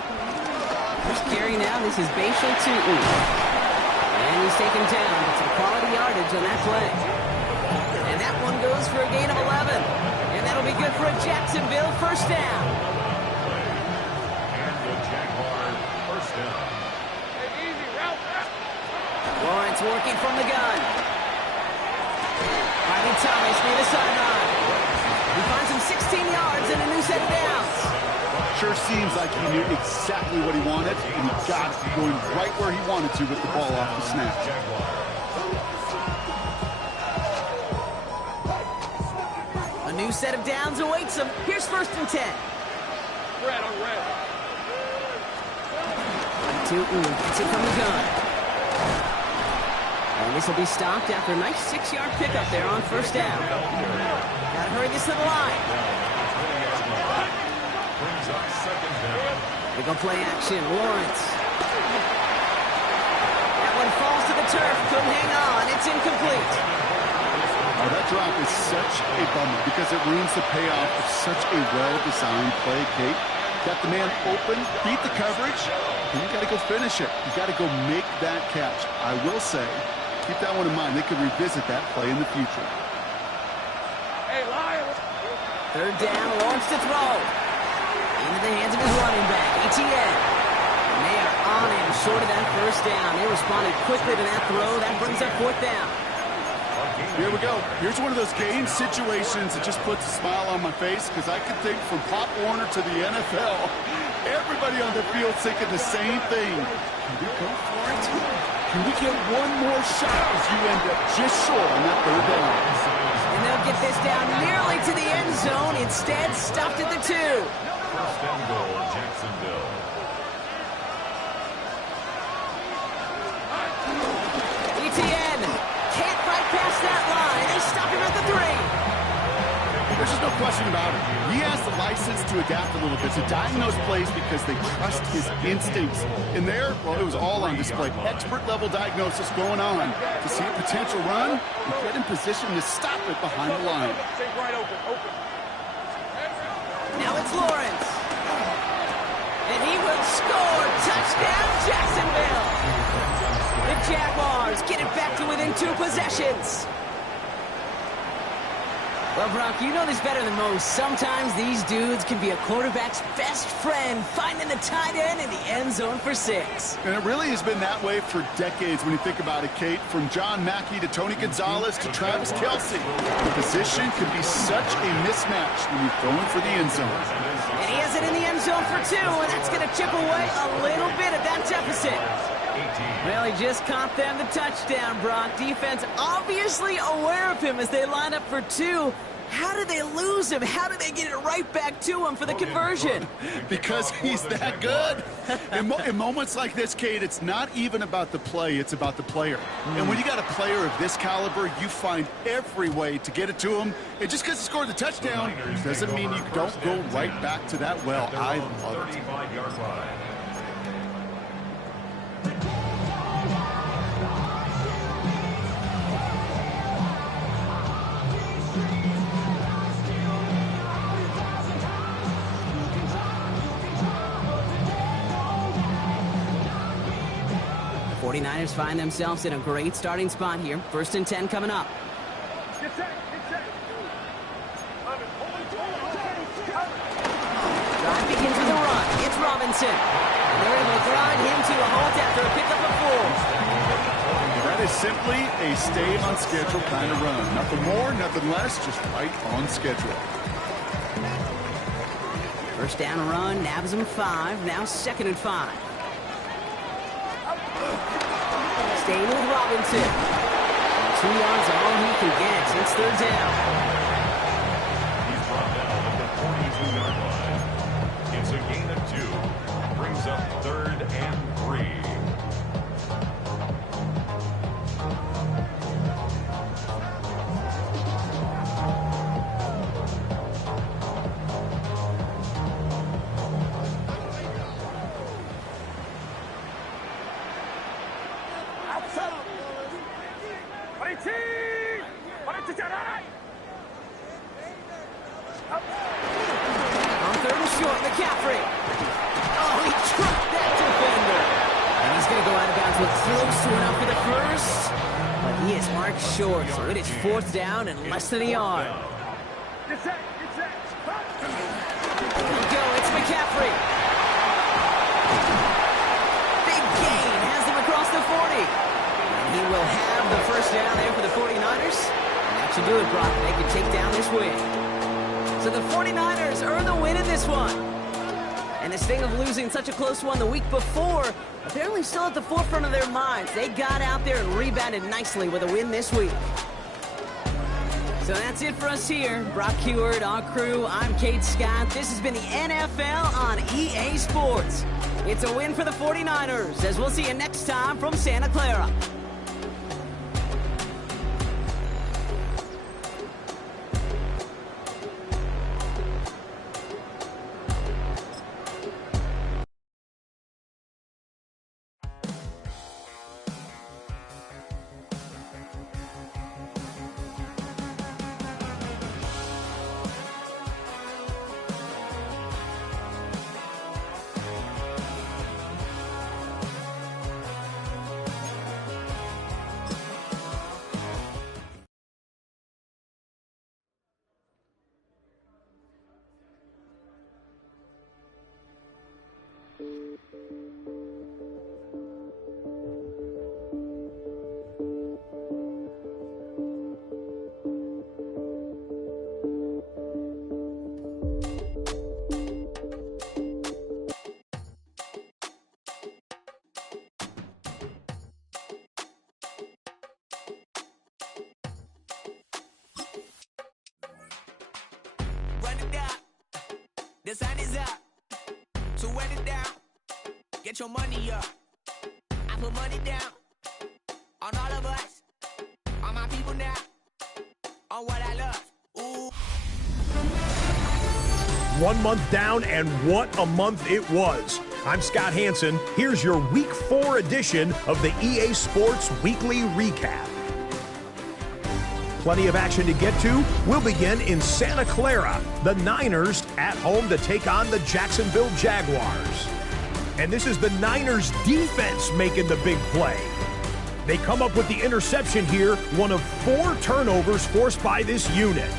First carry now, this is Bashal Tutin. And he's taken down. It's a quality yardage on that play. And that one goes for a gain of 11. And that'll be good for a Jacksonville 1st down. And the Jaguar 1st down. Hey, easy, route. Lawrence working from the gun. Riley Thomas near the sideline. He finds him 16 yards and a new set of downs. Sure seems like he knew exactly what he wanted, and he got it going right where he wanted to with the ball off the snap. A new set of downs awaits him. Here's 1st and 10. Red on red. Tutin gets it from the gun. And this will be stopped after a nice 6-yard pickup there on 1st down. Gotta hurry this to the line. Brings up 2nd down. They go play action. Lawrence. That one falls to the turf. Couldn't hang on. It's incomplete. Oh, that drop is such a bummer because it ruins the payoff of such a well-designed play, Kate. Got the man open, beat the coverage, and you got to go finish it. You got to go make that catch. I will say, keep that one in mind. They could revisit that play in the future. Hey, Lion. 3rd down. Lawrence to throw. Into the hands of his running back, Etienne. And they are on him short of that 1st down. They responded quickly to that throw. That brings up 4th down. Here we go. Here's one of those game situations that just puts a smile on my face because I can think from Pop Warner to the NFL, everybody on the field thinking the same thing. Can we go for it? Can we get one more shot as you end up just short on that 3rd down? And they'll get this down nearly to the end zone. Instead, stopped at the 2. 1st and goal, Jacksonville. Etienne can't fight past that line. They stop him at the 3. There's just no question about it. He has the license to adapt a little bit, to diagnose plays because they trust his instincts. And there, well, it was all on display. Expert-level diagnosis going on to see a potential run and get in position to stop it behind the line. Stay right open. Now it's Lawrence. And he will score. Touchdown, Jacksonville. in 2 possessions. Well, Brock, you know this better than most. Sometimes these dudes can be a quarterback's best friend, finding the tight end in the end zone for 6. And it really has been that way for decades when you think about it, Kate. From John Mackey to Tony Gonzalez to Travis Kelce. The position can be such a mismatch when you're going for the end zone. And he has it in the end zone for 2, and that's going to chip away a little bit of that deficit. Well, he just caught them the touchdown, Brock. Defense obviously aware of him as they line up for 2. How did they lose him? How did they get it right back to him for the conversion? Because he's that good. In moments like this, Kate, it's not even about the play, it's about the player. And when you got a player of this caliber, you find every way to get it to him. And just because he scored the touchdown doesn't mean you don't go right back to that well. I love it. 35-yard line. The 49ers find themselves in a great starting spot here. 1st and 10 coming up. Get set. Drive begins with a run. It's Robinson. And they're able to grind him to a halt after a pickup of 4. That is simply a stay on schedule kind of run. Nothing more, nothing less, just right on schedule. 1st down run, nabs him 5. Now 2nd and 5. Staying with Robinson. 2 yards are all he can get. It's 3rd down. He's brought down at the 42-yard line. It's a gain of 2. Brings up 3rd and 3. On 3rd and short, McCaffrey. Oh, he trucked that defender. And he's going to go out of bounds with close to enough for the 1st. But he is marked short, so it is 4th down and less than a yard. Get set. Here we go, it's McCaffrey. Big gain, has them across the 40. And he will have the 1st down there for the 49ers. And that should do it, Brock. They can take down this win. So the 49ers earn the win in this one. And this thing of losing such a close one the week before, apparently still at the forefront of their minds. They got out there and rebounded nicely with a win this week. So that's it for us here. Brock Huard, our crew, I'm Kate Scott. This has been the NFL on EA Sports. It's a win for the 49ers, as we'll see you next time from Santa Clara. The sun is up, so wet it down. Get your money up. I put money down on all of us, on my people now, on what I love. Ooh. 1 month down, and what a month it was. I'm Scott Hanson. Here's your Week 4 edition of the EA Sports Weekly Recap. Plenty of action to get to. We'll begin in Santa Clara. The Niners at home to take on the Jacksonville Jaguars. And this is the Niners defense making the big play. They come up with the interception here, one of 4 turnovers forced by this unit.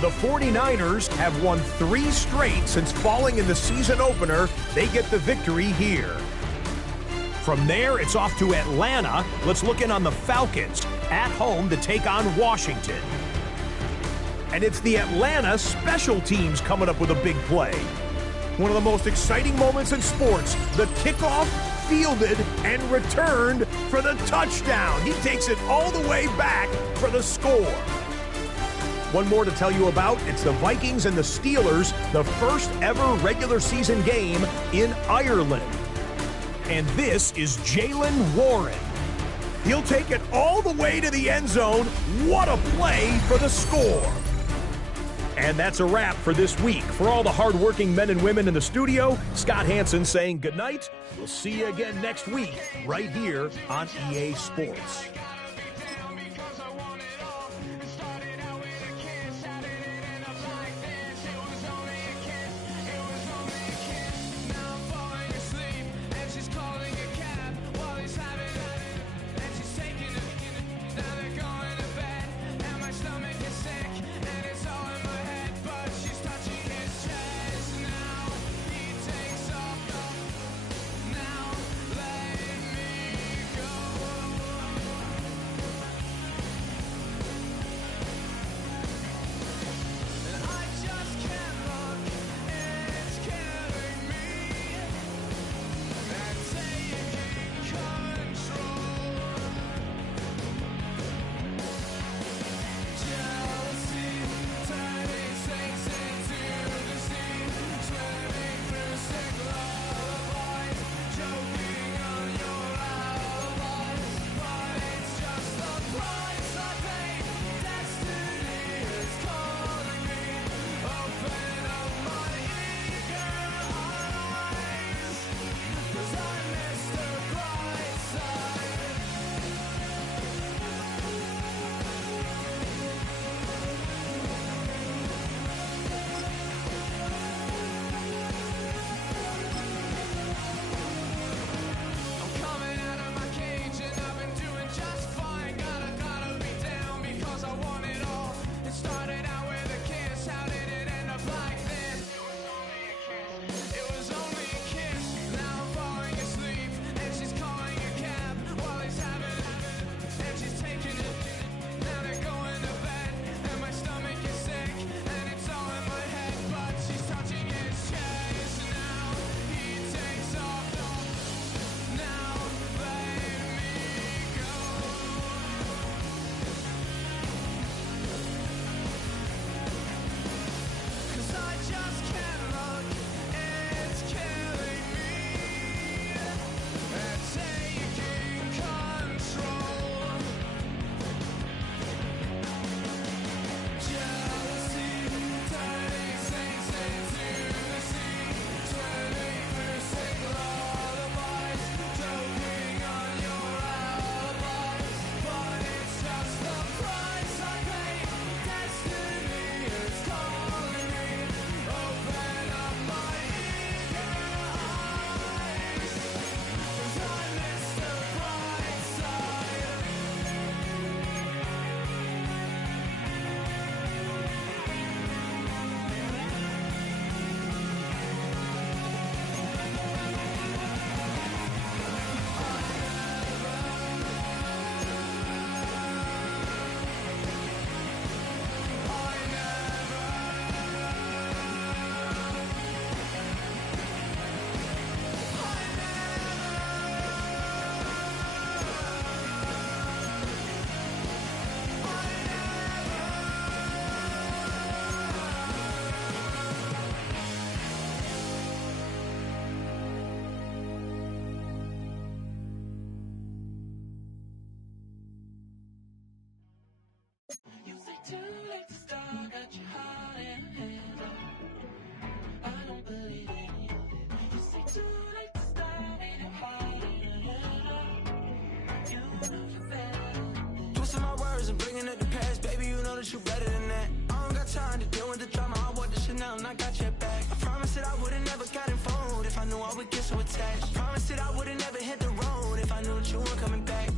The 49ers have won 3 straight since falling in the season opener. They get the victory here. From there, it's off to Atlanta. Let's look in on the Falcons at home to take on Washington. And it's the Atlanta special teams coming up with a big play. One of the most exciting moments in sports, the kickoff fielded and returned for the touchdown. He takes it all the way back for the score. One more to tell you about, it's the Vikings and the Steelers, the first ever regular season game in Ireland. And this is Jaylen Warren. He'll take it all the way to the end zone. What a play for the score. And that's a wrap for this week. For all the hardworking men and women in the studio, Scott Hanson saying goodnight. We'll see you again next week right here on EA Sports. You better than that. I don't got time to deal with the drama. I want the Chanel and I got your back. I promise that I would've never gotten phoned if I knew I would get so attached. I promise that I would've never hit the road if I knew that you weren't coming back.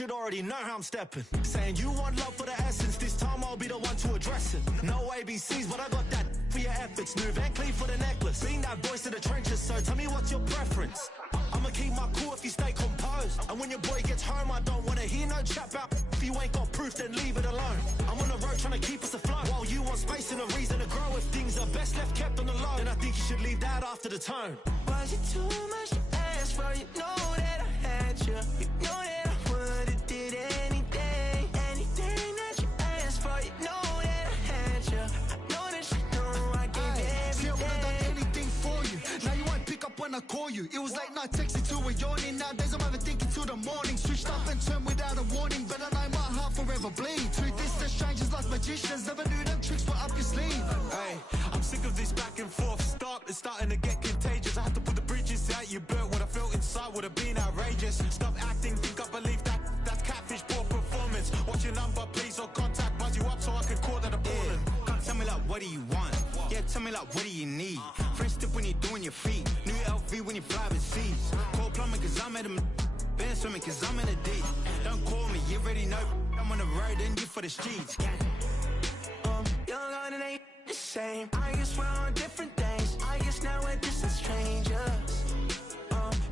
should already know how I'm stepping. Saying you want love for the essence, this time I'll be the one to address it. No ABCs, but I got that for your efforts. New Van Cleef for the necklace. Being that voice of the trenches, so tell me what's your preference. I'ma keep my cool if you stay composed. And when your boy gets home, I don't wanna hear no chat about if you ain't got proof, then leave it alone. I'm on the road trying to keep us afloat, while you want space and a reason to grow. If things are best left kept on the low, then I think you should leave that after the tone. Was it too much to ask for? You know that I had you. You know that I would've did anything. Anything that you asked for. You know that I had you. I know that you know I gave everything. See, I would've done anything for you. Now you won't pick up when I call you. It was late night texting till we're yawning. Nowadays I'm overthinking till the morning. Switched up and turned without a warning, but I know my heart forever bleeds. Truth is, the strangers like magicians. Never knew them tricks were up your sleeve. Hey, I'm sick of this back and forth. It's starting to get contagious. I had to put the bridges out you built. What I felt inside would have been outrageous. Stop acting, think I believe that. That's catfish, poor performance. What's your number, please, or contact. Buzz you up so I can call that appalling. Come tell me like, what do you want? Yeah, tell me like, what do you need? Fresh tip when you're doing your feet. New LV when you fly overseas. Call plumbing cause I'm at him. Been swimming cause I'm in the deep. Don't call me, you already know. I'm on the road and you for the streets. Young on and ain't the same. I guess we're on different things. I guess now we're distant strangers.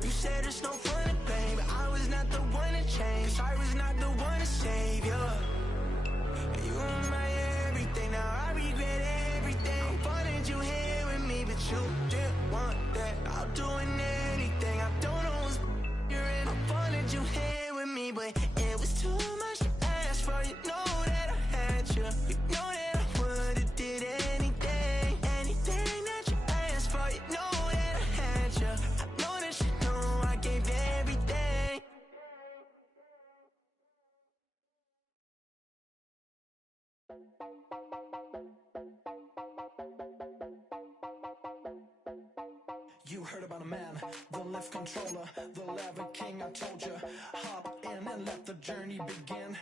You said it's no fun to blame, but I was not the one to change. 'Cause I was not the one to save you. And you were my everything. Now I regret everything. I wanted you here with me, but you didn't want that. I'm doing anything. I don't know what's you're in. I wanted you here with me, but it was too much to ask for. You know that I had you. You know that. You heard about a man, the lift controller, the lever king. I told you, hop in and let the journey begin.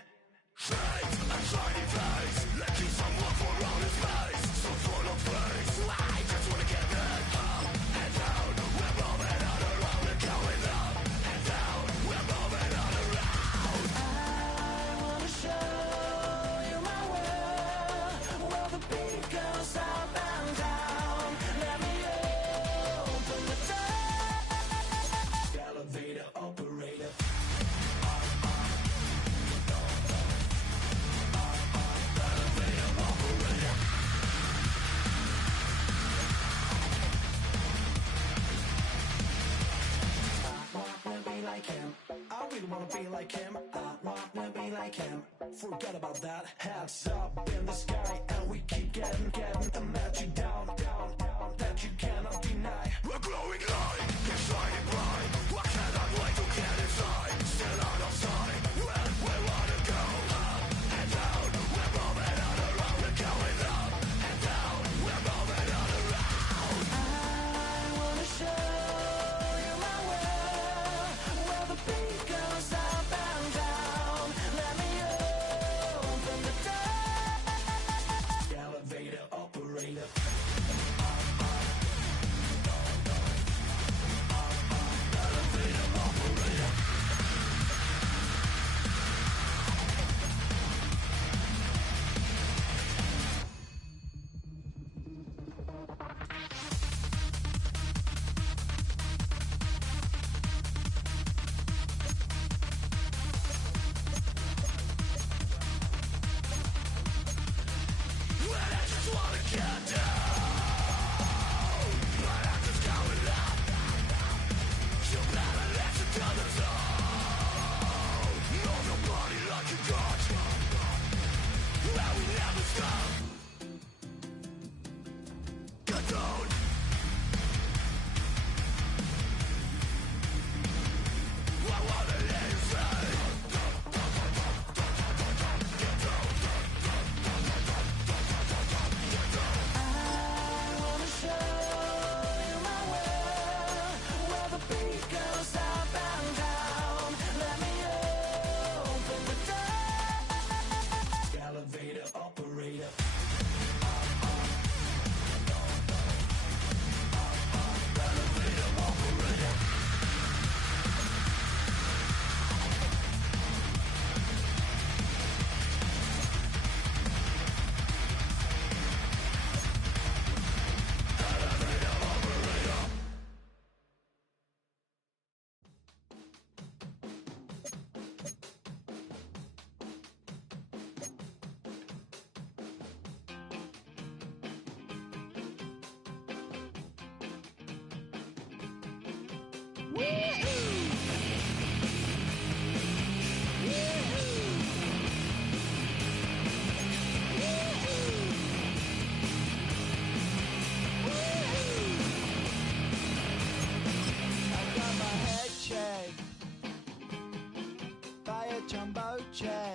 Straight and shiny face, let you someone for all his face. So full of praise, I just wanna get that up and down. We're moving on around and going up and down. We're moving on around. I wanna show you my world, where the beat goes up and down. Let me open the door. Elevator operator. Like him, I really wanna be like him. I wanna be like him. Forget about that. Hats up in the sky, and we keep getting the magic down, that you cannot deny. We're glowing light, it's shining bright. I cannot wait to get inside. Still out of sight, when we wanna go up and down. We're moving on around and going up and down. We're moving on around. I wanna show you my world, where the beat goes up and down. Let me open the door. Elevator operator. By a chamba